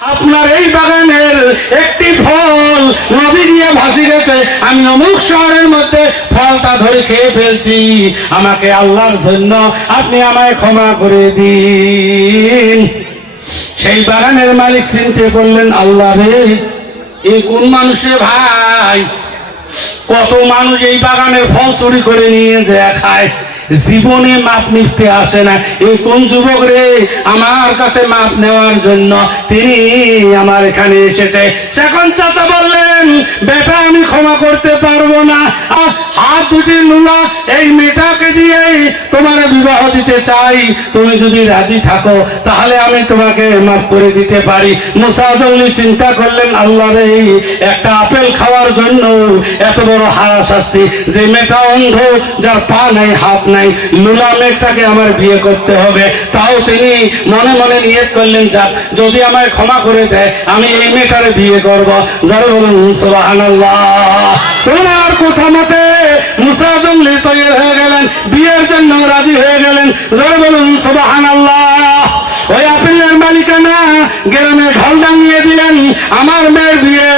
আপনার এই বাগানের একটি ফল নদী দিয়ে ভাসি গেছে, আমি অমুক শহরের মধ্যে ফলটা ধরে খেয়ে ফেলছি, আমাকে আল্লাহর জন্য আপনি আমায় ক্ষমা করে দিন। সেই বাগানের মালিক চিন্তা করলেন, আল্লাহ রে, এই কোন মানুষে ভাই, কত মানুষ এই বাগানের ফল চুরি করে নিয়ে যায় খায়, জীবনে মাপ নিতে আসে না। এই কোন যুবক রে আমার কাছে মাপ নেওয়ার জন্য তিনি আমার এখানে এসেছে। সেখন চাচা বললেন, বেটা আমি ক্ষমা করতে পারবো না, হাত দুটি লুলা এই মেয়েটাকে দিয়ে তোমার বিবাহ দিতে চাই, তুমি যদি রাজি থাকো তাহলে আমি তোমাকে মাফ করে দিতে পারি। মুসা জঙ্গলি চিন্তা করলেন, আল্লাহ রে, একটা আপেল খাওয়ার জন্য এত বড় হারা শাস্তি, যে মেয়েটা অন্ধ, যার পা নাই হাত নাই, লুলা মেয়েটাকে আমার বিয়ে করতে হবে। তাও তিনি মনে মনে নিয়ত করলেন, যাক যদি আমায় ক্ষমা করে দেয় আমি এই মেয়েটারে বিয়ে করব। যারা বলুন সুবহানাল্লাহ। তোমার কথা মতে মুসা জঙ্গলি তৈরি হয়ে গেলেন, বিয়ের জন্য রাজি হয়ে গেলেন। যারা বলুন সুবহানাল্লাহ। ওই আপেলের মালিকানা গ্রামে ঢল ডাঙিয়ে দিলেন, আমার মেয়ের বিয়ে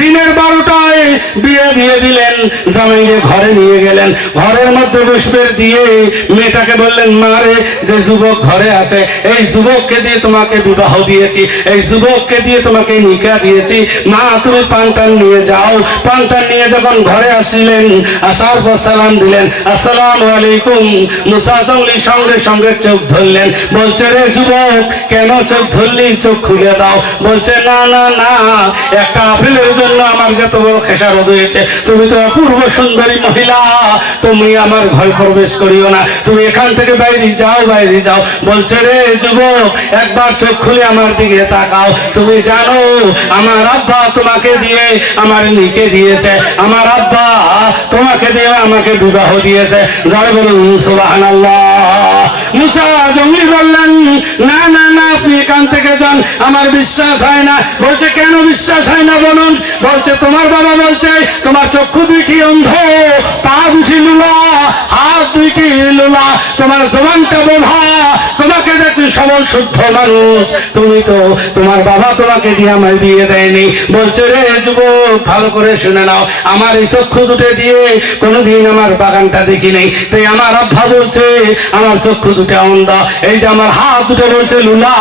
দিনের 12টায় বিয়ে দিয়ে দিলেন। জামাইকে ঘরে নিয়ে গেলেন, ঘরের মধ্যে পুষ্পের দিয়ে মেয়েটাকে বললেন, মারে, যে যুবক ঘরে আছে এই যুবককে দিয়ে তোমাকে বিবাহ দিয়েছি, এই যুবককে দিয়ে তোমাকে নিকাহ দিয়েছি, মা তুমি পানটান নিয়ে যাও। পানটান নিয়ে যখন ঘরে আসলেন, আসার পর সালাম দিলেন, আসসালামু আলাইকুম। মুসা জঙ্গলি সঙ্গে সঙ্গে চোখ ধরলেন, বলছে, রে যুবক, কেন চোখ ধরলি, চোখ খুলে দাও। বলছে, না না না, একটা আপেলের জন্য আমার যত বড় খেসারত হয়েছে, তুমি তো অপূর্ব সুন্দরী মহিলা, তুমি আমার ঘরে প্রবেশ করিও না, তুমি এখান থেকে বাইরে যাও, বাইরে যাও। বলছে, রে যুবক, একবার চোখ খুলে আমার দিকে তাকাও, তুমি জানো আমার আব্বা তোমাকে দিয়ে আমার নিকে দিয়েছে, আমার আব্বা তোমাকে দিয়ে আমাকে বিবাহ দিয়েছে। যারা বলুন সুবহানাল্লাহ। মুসা জঙ্গলি বললেন, না না না, আপনি এখান থেকে যান, আমার বিশ্বাস হয় না। বলছে, কেন বিশ্বাস হয় না বলুন। বলছে, তোমার বাবা বলছে তোমার চক্ষু দুইটি অন্ধ, পা দুটি লুলা, হাত দুইটি লুলা, তোমার জবানটা বোধা, তোমাকে দেখতে সবল শুদ্ধ মানুষ, তুমি তো, তোমার বাবা তোমাকে দিয়ে আমায় বিয়ে দেয়নি। বলছে, রে যুবক, ভালো করে শুনে নাও, আমার এই চক্ষু দুটো দিয়ে কোনোদিন আমার বাগানটা দেখি নেই, তাই আমার আব্বা বলছে আমার চক্ষু দুটো অন্ধ। এই যে আমার হাত দুটো বলছে লুলা,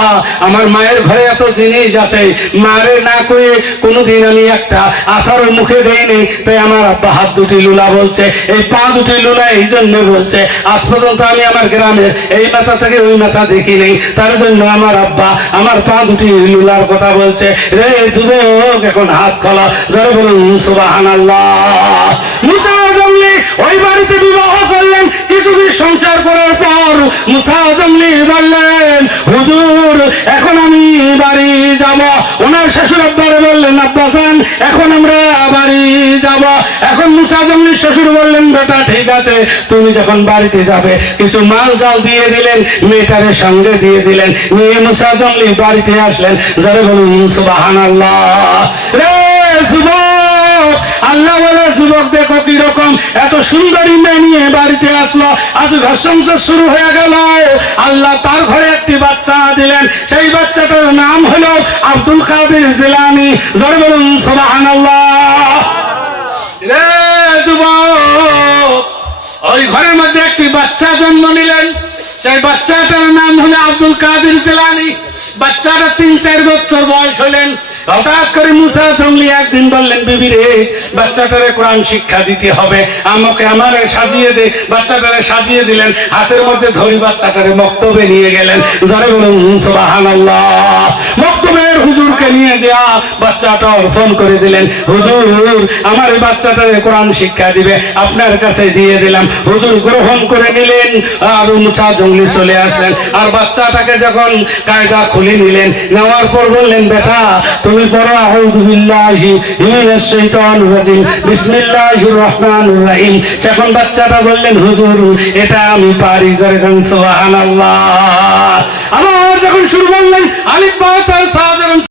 আমার মায়ের ঘরে এত জিনিস আছে, মারে না করে কোনোদিন আমি একটা আসারও মুখে দেয়নি, তাই আমার আব্বা হাত দুটি লুলা বলছে। এই পা দুটি লুলা এই জন্য বলছে, আজ পর্যন্ত আমি আমার গ্রামের এই মাথা থেকে ওই মাথা দেখি নেই, তার জন্য আমার আব্বা আমার পা দুটি লুলার কথা বলছে। রে যুবক, এখন হাত খোলা, যারা বলুন সুবহানাল্লাহ। মুসা জঙ্গলি ওই বাড়িতে বিবাহ করলেন। কিছুদিন সংসার করার পর মুসা জঙ্গলি বললেন, হুজুর, এখন আমি বাড়ি যাব। ওনার শ্বশুর আব্বারে বললেন, আব্বাসান, এখন আমরা বাড়ি যাব। এখন মুসা জঙ্গলির শ্বশুর বললেন, বেটা ঠিক আছে, তুমি যখন বাড়িতে যাবে, কিছু মাল জাল দিয়ে দিলেন, মেয়েটারের সঙ্গে দিয়ে দিলেন, নিয়ে মুসা জঙ্গলি বাড়িতে আসলেন। যারা বলুন সুবহানাল্লাহ। রে যুবক, আল্লাহ বলে, যুবক দেখো কিরকম এত সুন্দরী মেয়ে নিয়ে বাড়িতে আসলো, আজ ঘর সংসার শুরু হয়ে গেল। আল্লাহ তার ঘরে একটি বাচ্চা দিলেন, সেই বাচ্চাটার নাম হলো আব্দুল কাদের জিলানী। যারা বলুন সুবহানাল্লাহ। রে যুবক, ওই ঘরের মধ্যে একটি বাচ্চা জন্ম নিলেন, সেই বাচ্চাটার নাম হলো আব্দুল কাদের জিলানী। বাচ্চাটা 3-4 বছর বয়স হলেন। হঠাৎ করে মুসা জঙ্গলি একদিন বললেন, বিবি রে, বাচ্চাটারে কোরআন শিক্ষা দিতে হবে, আমাকে আমারে সাজিয়ে দে। বাচ্চাটারে সাজিয়ে দিলেন, হাতের মধ্যে ধরি বাচ্চাটারে মক্তবে নিয়ে গেলেন। যারা বলুন সুবহানাল্লাহ। মক্তবের হুজুরকে নিয়ে যা বাচ্চাটা অর্পণ করে দিলেন, হুজুর আমার এই বাচ্চাটারে কোরআন শিক্ষা দিবে, আপনার কাছে দিয়ে দিলাম। হুজুর গ্রহণ করে নিলেন, আর মুসা জঙ্গলি চলে আসলেন। আর বাচ্চাটাকে যখন কায়দা খুলে নিলেন, নেওয়ার পর বললেন, বেটা তুমি পড়ো আউযু বিল্লাহি মিনাশ শাইতানির রাজিম, বিসমিল্লাহির রহমানির রহিম। তখন বাচ্চাটা বললেন, হুজুর এটা আমি পারি। যখন সুবহানাল্লাহ। আবার যখন শুরু করলেন, আলিফ বা তা সা, যখন